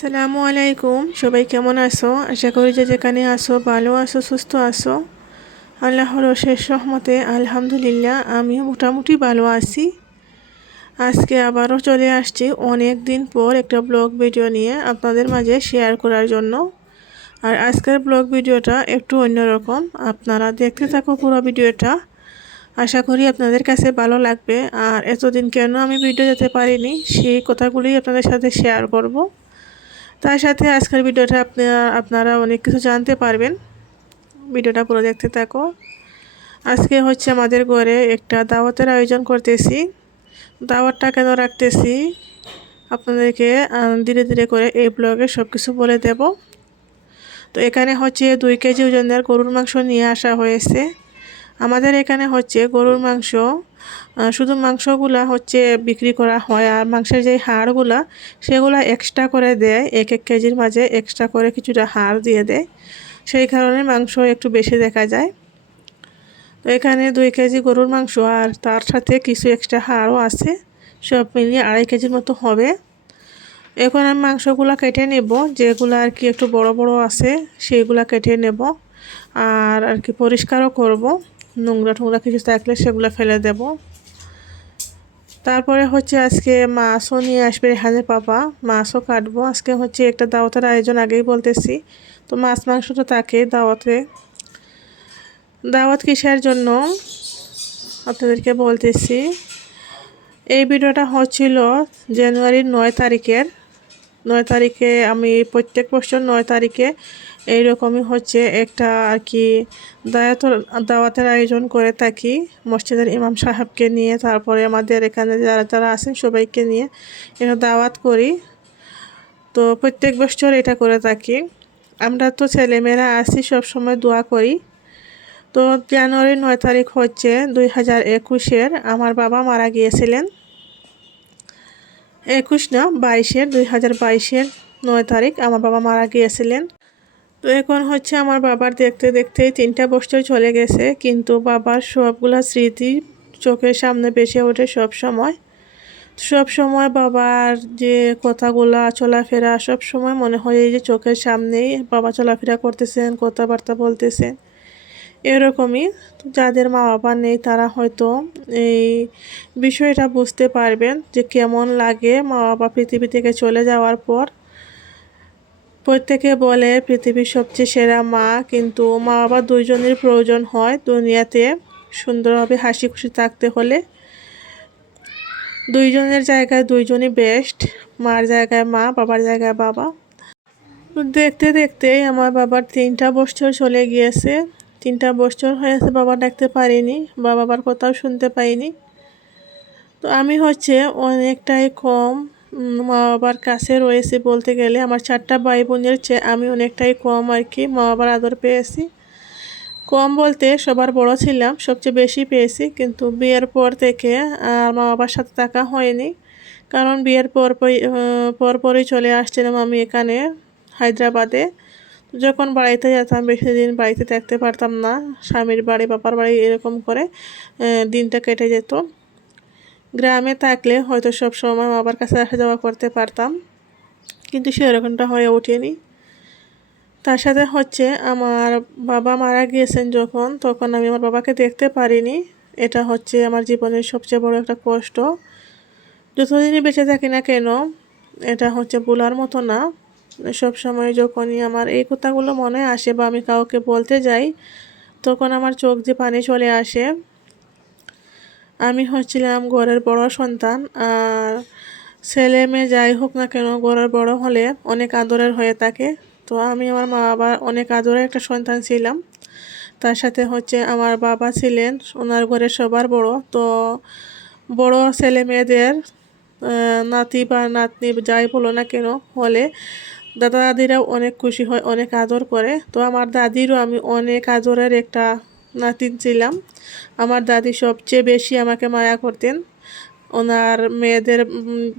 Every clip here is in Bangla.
আসসালামু আলাইকুম, সবাই কেমন আছো? আশা করি যে যেখানে আছো ভালো আছো, সুস্থ আছো। আল্লাহর অশেষ রহমতে আলহামদুলিল্লাহ আমিও মোটামুটি ভালো আছি। আজকে আবারও চলে আসছি অনেক দিন পর একটা ব্লগ ভিডিও নিয়ে আপনাদের মাঝে শেয়ার করার জন্য। আর আজকের ব্লগ ভিডিওটা একটু অন্যরকম, আপনারা দেখতে থাকো পুরো ভিডিওটা। আশা করি আপনাদের কাছে ভালো লাগবে। আর এতদিন কেন আমি ভিডিও দিতে পারিনি সেই কথাগুলি আপনাদের সাথে শেয়ার করব। তার সাথে আজকের ভিডিওটা আপনারা অনেক কিছু জানতে পারবেন। ভিডিওটা পুরো দেখতে থাকো। আজকে হচ্ছে আমাদের ঘরে একটা দাওয়াতের আয়োজন করতেছি। দাওয়াতটা কেন রাখতেছি আপনাদেরকে ধীরে ধীরে করে এই ব্লগে সব কিছু বলে দেব। তো এখানে হচ্ছে 2 কেজি ওজনের গরুর মাংস নিয়ে আসা হয়েছে। আমাদের এখানে হচ্ছে গরুর মাংস, শুধু মাংসগুলা হচ্ছে বিক্রি করা হয়, আর মাংসের যে হাড়গুলা সেগুলা এক্সট্রা করে দেয়। 1 কেজির মাঝে এক্সট্রা করে কিছুটা হাড় দিয়ে দেয়, সেই কারণে মাংস একটু বেশি দেখা যায়। তো এখানে 2 কেজি গরুর মাংস আর তার সাথে কিছু এক্সট্রা হাড়ও আছে, সব মিলিয়ে 2.5 কেজির মতো হবে। এখন আমি মাংসগুলা কেটে নেব, যেগুলো আর কি একটু বড় বড় আছে সেইগুলা কেটে নেব। আর কি পরিষ্কারও করব, নোংরা টোংরা কিছু থাকলে সেগুলো ফেলে দেব। তারপরে হচ্ছে আজকে মাছও নিয়ে আসবে এখানে পাপা, মাছও কাটবো। আজকে হচ্ছে একটা দাওয়াতের আয়োজন, আগেই বলতেছি। তো মাছ মাংস তো থাকে দাওয়াতে। দাওয়াত কিসের জন্য আপনাদেরকে বলতেছি, এই ভিডিওটা হচ্ছিল জানুয়ারির 9 তারিখের। 9 তারিখে আমি প্রত্যেক বছর 9 তারিখে এইরকমই হচ্ছে একটা আর কি দাওয়াতের আয়োজন করে থাকি মসজিদের ইমাম সাহেবকে নিয়ে। তারপরে আমাদের এখানে যারা যারা আছেন সবাইকে নিয়ে এটা দাওয়াত করি। তো প্রত্যেক বছর এটা করে থাকি। আমরা তো ছেলেমেয়েরা আছি, সবসময় দোয়া করি। তো জানুয়ারির 9 তারিখ হচ্ছে 2021-এর আমার বাবা মারা গিয়েছিলেন। 21 না 22-এর, 2022-এর 9 তারিখ আমার বাবা মারা গিয়েছিলেন। তো এখন হচ্ছে আমার বাবার দেখতে দেখতেই 3টা বছর চলে গেছে, কিন্তু বাবার সবগুলা স্মৃতি চোখের সামনে ভেসে ওঠে সব সময়। সব সময় বাবার যে কথাগুলা চলাফেরা সব সময় মনে হয় এই যে চোখের সামনেই বাবা চলাফেরা করতেছেন, কথাবার্তা বলতেছেন এরকমই। তো যাদের মা বাবা নেই তারা হয়তো এই বিষয়টা বুঝতে পারবেন যে কেমন লাগে মা বাবা পৃথিবী থেকে চলে যাওয়ার পর। প্রত্যেকে বলে পৃথিবীর সবচেয়ে সেরা মা, কিন্তু মা বাবা দুইজনের প্রয়োজন হয় দুনিয়াতে সুন্দরভাবে হাসি খুশি থাকতে হলে। দুইজনের জায়গায় দুইজনই বেস্ট, মার জায়গায় মা, বাবার জায়গায় বাবা। দেখতে দেখতেই আমার বাবার 3টা বছর চলে গিয়েছে। 3টা বছর হয়েছে বাবা ডাকতে পারিনি বা বাবার কথাও শুনতে পাইনি। তো আমি হচ্ছে অনেকটাই কম মা বাবার কাছে রয়েছি বলতে গেলে। আমার 4টা ভাই বোনের চেয়ে আমি অনেকটাই কম আর কি মা বাবার আদর পেয়েছি। কম বলতে সবার বড় ছিলাম, সবচেয়ে বেশি পেয়েছি। কিন্তু বিয়ের পর থেকে আর মা বাবার সাথে থাকা হয়নি, কারণ বিয়ের পরপরই চলে আসছিলাম আমি এখানে হায়দ্রাবাদে। যখন বাড়িতে যেতাম বেশি দিন বাড়িতে থাকতে পারতাম না, স্বামীর বাড়ি বাবার বাড়ি এরকম করে দিনটা কেটে যেত। গ্রামে থাকলে হয়তো সব সময় বাবার কাছে আসা যাওয়া করতে পারতাম, কিন্তু সেরকমটা হয়ে ওঠেনি। তার সাথে হচ্ছে আমার বাবা মারা গিয়েছেন যখন, তখন আমি আমার বাবাকে দেখতে পারিনি। এটা হচ্ছে আমার জীবনের সবচেয়ে বড় একটা কষ্ট। যতদিনই বেঁচে থাকি না কেন এটা হচ্ছে ভোলার মতো না। সব সময় যখনই আমার এই কথাগুলো মনে আসে বা আমি কাউকে বলতে যাই, তখন আমার চোখ দিয়ে পানি চলে আসে। আমি হচ্ছিলাম ঘরের বড় সন্তান, আর ছেলে মেয়ে যাই হোক না কেন ঘরের বড় হলে অনেক আদরের হয়ে থাকে। তো আমি আমার মা বাবার অনেক আদরের একটা সন্তান ছিলাম। তার সাথে হচ্ছে আমার বাবা ছিলেন ওনার ঘরের সবার বড়। তো বড় ছেলে মেয়েদের নাতি বা নাতনি যাই বলো না কেন হলে দাদা দাদিরাও অনেক খুশি হয়, অনেক আদর করে। তো আমার দাদিরও আমি অনেক আদরের একটা নাতিন ছিলাম। আমার দাদি সবচেয়ে বেশি আমাকে মায়া করতেন। ওনার মেয়েদের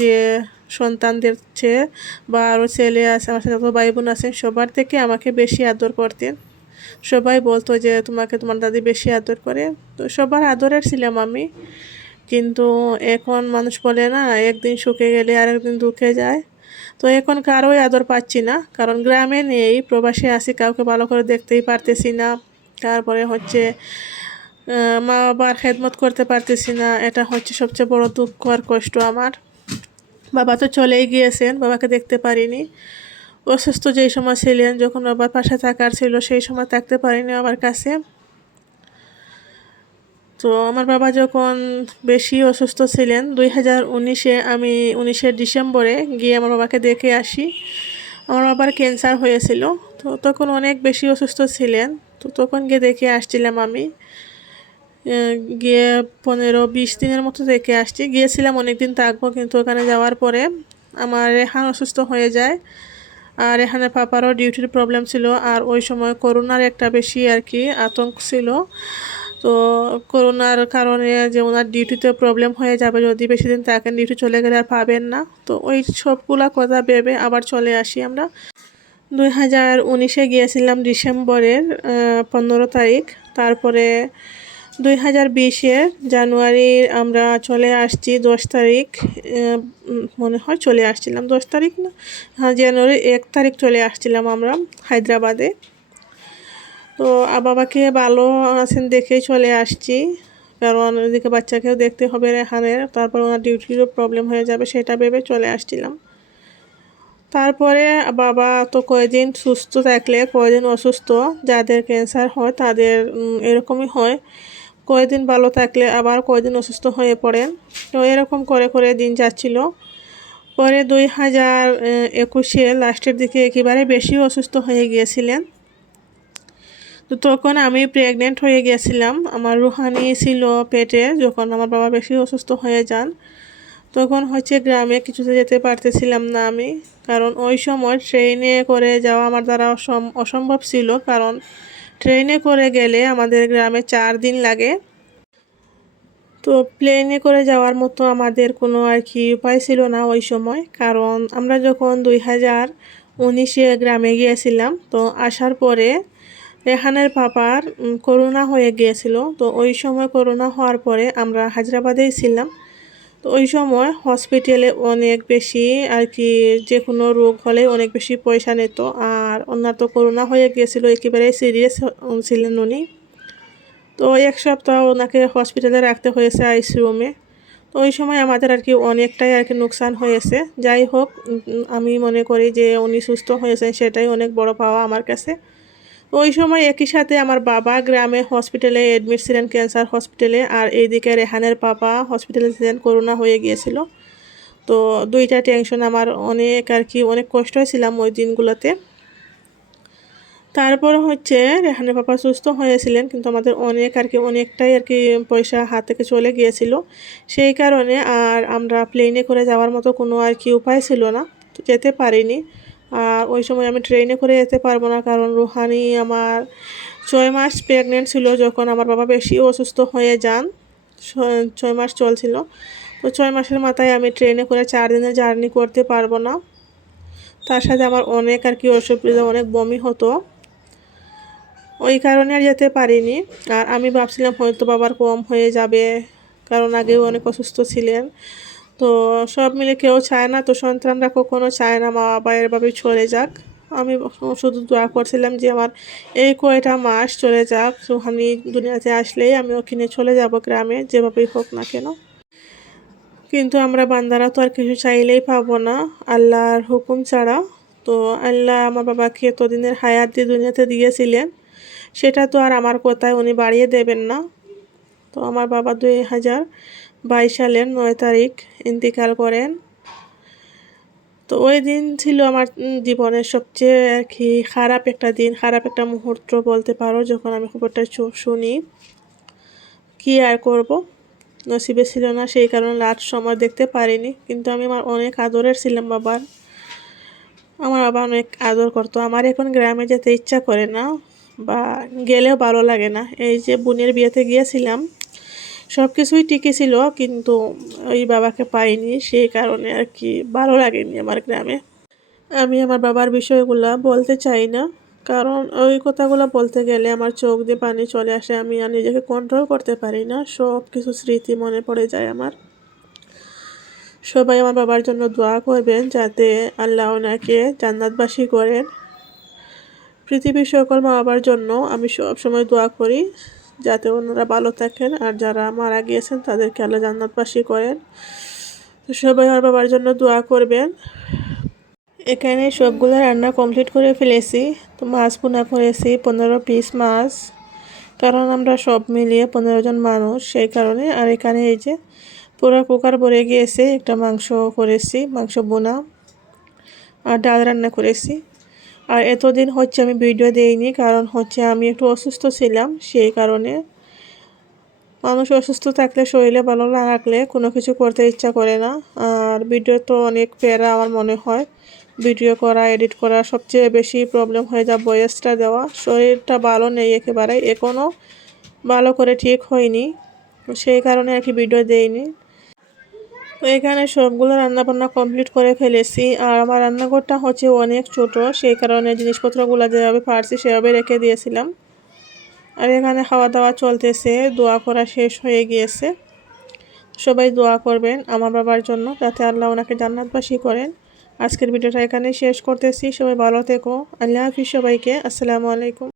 যে সন্তানদের চেয়ে বা আরও ছেলে আছে, আমার সাথে ভাই বোন আছেন, সবার থেকে আমাকে বেশি আদর করতেন। সবাই বলতো যে তোমাকে তোমার দাদি বেশি আদর করে। তো সবার আদরের ছিলাম আমি। কিন্তু এখন মানুষ বলে না, একদিন সুখে গেলে আর একদিন দুঃখে যায়। তো এখন কারোই আদর পাচ্ছি না, কারণ গ্রামে নেই, প্রবাসে আসি, কাউকে ভালো করে দেখতেই পারতেছি না। তারপরে হচ্ছে মা বাবার খেদমত করতে পারতেছি না, এটা হচ্ছে সবচেয়ে বড় দুঃখ আর কষ্ট আমার। বাবা তো চলেই গিয়েছেন, বাবাকে দেখতে পারিনি। অসুস্থ যেই সময় ছিলেন, যখন বাবার পাশে থাকার ছিল, সেই সময় থাকতে পারিনি আমার কাছে। তো আমার বাবা যখন বেশি অসুস্থ ছিলেন 2019-এ, আমি 19শে ডিসেম্বরে গিয়ে আমার বাবাকে দেখে আসি। আমার বাবার ক্যান্সার হয়েছিল, তো তখন অনেক বেশি অসুস্থ ছিলেন। তো তখন গিয়ে দেখে আসছিলাম আমি। গিয়ে 15-20 দিনের মতো দেখে আসছি। গিয়েছিলাম অনেক দিন থাকবো, কিন্তু ওখানে যাওয়ার পরে আমার রেহান অসুস্থ হয়ে যায়। আর এখানে পাপারও ডিউটির প্রবলেম ছিল, আর ওই সময় করোনার একটা বেশি আর কি আতঙ্ক ছিল। তো করোনার কারণে যে ওনার ডিউটিতে প্রবলেম হয়ে যাবে যদি বেশি দিন থাকেন, ডিউটি চলে গেলে আর পাবেন না। তো ওই সবগুলা কথা ভেবে আবার চলে আসি আমরা। 2019-এ গিয়েছিলাম ডিসেম্বরের 15 তারিখ। তারপরে 2020-এর জানুয়ারির আমরা চলে আসছি 10 তারিখ, মনে হয় চলে আসছিলাম 10 তারিখ না, হ্যাঁ জানুয়ারির 1 তারিখ চলে আসছিলাম আমরা হায়দ্রাবাদে। তো বাবাকে ভালো আছেন দেখেই চলে আসছি, কারণ ওইদিকে বাচ্চাকেও দেখতে হবে রেহানের, তারপর ওনার ডিউটিরও প্রবলেম হয়ে যাবে সেটা ভেবে চলে আসছিলাম। তারপরে বাবা তো কয়েকদিন সুস্থ থাকলে, কয়েকদিন অসুস্থ, যাদের ক্যান্সার হয় তাদের এরকমই হয়, কয়েকদিন ভালো থাকলে আবার কয়েকদিন অসুস্থ হয়ে পড়েন। তো এরকম করে করে দিন যাচ্ছিল। পরে 2021-এ লাস্টের দিকে একেবারে বেশি অসুস্থ হয়ে গিয়েছিলেন। তো তখন আমি প্রেগনেন্ট হয়ে গিয়েছিলাম, আমার রুহানি ছিল পেটে যখন আমার বাবা বেশি অসুস্থ হয়ে যান। তখন হচ্ছে গ্রামে কিছুতে যেতে পারতেছিলাম না আমি, কারণ ওই সময় ট্রেনে করে যাওয়া আমার দ্বারা অসম্ভব ছিল, কারণ ট্রেনে করে গেলে আমাদের গ্রামে 4 দিন লাগে। তো প্লেনে করে যাওয়ার মতো আমাদের কোনো আর কি উপায় ছিল না ওই সময়, কারণ আমরা যখন 2019-এ গ্রামে গিয়েছিলাম, তো আসার পরে রেহানের পাপার করোনা হয়ে গিয়েছিল। তো ওই সময় করোনা হওয়ার পরে আমরা হায়দ্রাবাদেই ছিলাম। তো ওই সময় হসপিটালে অনেক বেশি আর কি, যে কোনো রোগ হলে অনেক বেশি পয়সা নিত। আর ওনার তো করোনা হয়ে গিয়েছিল, একেবারে সিরিয়াস ছিলেন উনি। তো 1 সপ্তাহ ওনাকে হসপিটালে রাখতে হয়েছে আইসিইউ রুমে। তো ওই সময় আমাদের আর কি অনেকটাই আর কি নোকসান হয়েছে। যাই হোক, আমি মনে করি যে উনি সুস্থ হয়েছেন সেটাই অনেক বড় পাওয়া আমার কাছে। ওই সময় একই সাথে আমার বাবা গ্রামে হসপিটালে অ্যাডমিট ছিলেন, ক্যান্সার হসপিটালে, আর এইদিকে রেহানের পাপা হসপিটালে ছিলেন, করোনা হয়ে গিয়েছিল। তো দুইটা টেনশন আমার অনেক আর কি, অনেক কষ্ট হয়েছিলাম ওই দিনগুলোতে। তারপর হচ্ছে রেহানের পাপা সুস্থ হয়েছিলেন, কিন্তু আমাদের অনেক আর কি, অনেকটাই আর কি পয়সা হাত থেকে চলে গিয়েছিল। সেই কারণে আর আমরা প্লেনে করে যাওয়ার মতো কোনো আর কি উপায় ছিল না, তো যেতে পারিনি। আর ওই সময় আমি ট্রেনে করে যেতে পারবো না, কারণ রুহানি আমার 6 মাস প্রেগনেন্ট ছিল যখন আমার বাবা বেশি অসুস্থ হয়ে যান। 6 মাস চলছিল। তো 6 মাসের মাথায় আমি ট্রেনে করে 4 দিনের জার্নি করতে পারবো না। তার সাথে আমার অনেক আর কি অসুবিধা, অনেক বমি হতো, ওই কারণে আর যেতে পারিনি। আর আমি ভাবছিলাম হয়তো বাবার কম হয়ে যাবে, কারণ আগেও অনেক অসুস্থ ছিলেন। তো সব মিলে কেউ চায় না, তো সন্তানরা কখনো চায় না মা বাবা এভাবে চলে যাক। আমি শুধু দোয়া করছিলাম যে আমার এই কয়টা মাস চলে যাক, রুহানি দুনিয়াতে আসলেই আমি ওখানে চলে যাব গ্রামে, যেভাবেই হোক না কেন। কিন্তু আমরা বান্দারা তো আর কিছু চাইলেই পাবো না আল্লাহর হুকুম ছাড়া। তো আল্লাহ আমার বাবাকে এতদিনের হায়াত দিয়ে দুনিয়াতে দিয়েছিলেন, সেটা তো আর আমার কথায় উনি বাড়িয়ে দেবেন না। তো আমার বাবা 2022 সালের 9 তারিখ ইন্তিকাল করেন। তো ওই দিন ছিল আমার জীবনের সবচেয়ে আর কি খারাপ একটা দিন, খারাপ একটা মুহূর্ত বলতে পারো, যখন আমি খবরটা শুনি। কি আর করব, নসিবে ছিল না, সেই কারণে লাস্ট সময় দেখতে পারিনি। কিন্তু আমি আমার অনেক আদরের ছিলাম বাবার, আমার বাবা অনেক আদর করতো। আমার এখন গ্রামে যেতে ইচ্ছা করে না, বা গেলেও ভালো লাগে না। এই যে বোনের বিয়েতে গিয়েছিলাম, সব কিছুই ঠিকই ছিল, কিন্তু ওই বাবাকে পাইনি, সেই কারণে আর কি ভালো লাগেনি আমার গ্রামে। আমি আমার বাবার বিষয়গুলো বলতে চাই না, কারণ ওই কথাগুলো বলতে গেলে আমার চোখ দিয়ে পানি চলে আসে, আমি আর নিজেকে কন্ট্রোল করতে পারি না, সব কিছু স্মৃতি মনে পড়ে যায় আমার। সবাই আমার বাবার জন্য দোয়া করবেন যাতে আল্লাহ ওনাকে জান্নাতবাসী করেন। পৃথিবীর সকল মা বাবার জন্য আমি সবসময় দোয়া করি যাতে ওনারা ভালো থাকেন, আর যারা মারা গিয়েছেন তাদেরকে আল্লাহ জান্নাতবাসী করেন। তো সবাই আমার বাবার জন্য দোয়া করবেন। এখানে সবগুলো রান্না কমপ্লিট করে ফেলেছি। তো মাছ ভুনা করেছি 15 পিস মাছ, কারণ আমরা সব মিলিয়ে 15 জন মানুষ, সেই কারণে। আর এখানে এই যে পুরো কুকার ভরে গিয়েছে, একটা মাংস করেছি, মাংস ভুনা, আর ডাল রান্না করেছি। আর এতদিন হচ্ছে আমি ভিডিও দেইনি, কারণ হচ্ছে আমি একটু অসুস্থ ছিলাম, সেই কারণে। মানুষ অসুস্থ থাকলে, শরীরে ভালো না লাগলে কোনো কিছু করতে ইচ্ছা করে না। আর ভিডিও তো অনেক প্যারা আমার মনে হয়, ভিডিও করা, এডিট করা, সবচেয়ে বেশি প্রবলেম হয়ে যায় ভয়েসটা দেওয়া। শরীরটা ভালো নেই একেবারে, এখনও ভালো করে ঠিক হয়নি, সেই কারণে আর কি ভিডিও দেইনি। তো এখানে সবগুলো রান্নাবান্না কমপ্লিট করে ফেলেছি। আর আমার রান্নাঘরটা হচ্ছে অনেক ছোট, সেই কারণে জিনিসপত্রগুলো যেভাবে পারছি সেভাবে রেখে দিয়েছিলাম। আর এখানে খাওয়া দাওয়া চলতেছে, দোয়া করা শেষ হয়ে গিয়েছে। সবাই দোয়া করবেন আমার বাবার জন্য যাতে আল্লাহ ওনাকে জান্নাতবাসী করেন। আজকের ভিডিওটা এখানেই শেষ করতেছি। সবাই ভালো থেকো। আল্লাহ হাফিজ সবাইকে। আসসালামু আলাইকুম।